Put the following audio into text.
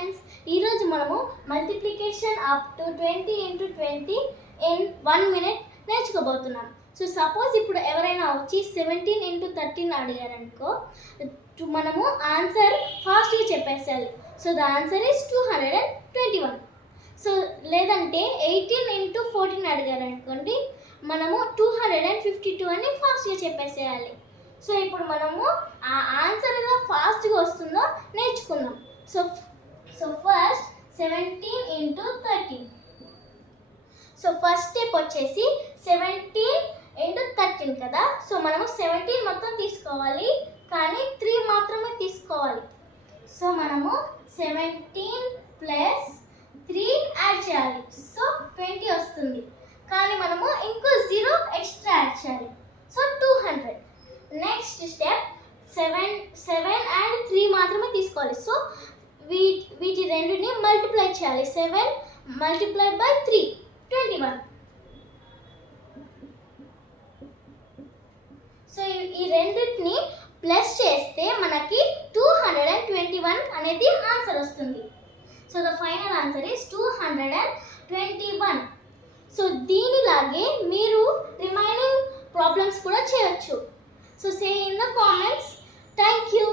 Friends, ఈరోజు మనము multiplication up to 20 into 20 in 1 minute నేర్చుకోబోతున్నాం. సో సపోజ్ ఇప్పుడు ఎవరైనా వచ్చి 17 into 13 అడిగారనుకో, మనము ఆన్సర్ ఫాస్ట్గా చెప్పేసేయాలి. So the answer is 221. So లేదంటే 18 into 14 అడిగారనుకోండి, మనము 252 అని ఫాస్ట్గా చెప్పేసేయాలి. సో ఇప్పుడు మనము ఆ ఆన్సర్ ఎలా ఫాస్ట్గా వస్తుందో నేర్చుకుందాం. So first 17 into 13. So first step వచ్చేసి 17 into 13 కదా. సో మనము 17 మొత్తం తీసుకోవాలి, కానీ 3 మాత్రమే తీసుకోవాలి. సో మనము 17 ప్లస్ 3 యాడ్ చేయాలి. సో 20 వస్తుంది, కానీ మనము ఇంకో 0 ఎక్స్ట్రా యాడ్ చేయాలి. సో 200. నెక్స్ట్ స్టెప్ 7 and 3 మాత్రమే తీసుకోవాలి. సో వీటి రెండుని మల్టిప్లై చేయాలి. 7 multiplied by 3 21. సో ఈ రెండింటిని ప్లస్ చేస్తే మనకి 221 అనేది ఆన్సర్ వస్తుంది. So the final answer is 221. So దీనిలాగే మీరు రిమైనింగ్ ప్రాబ్లమ్స్ కూడా చేయొచ్చు. So say in the comments. Thank you.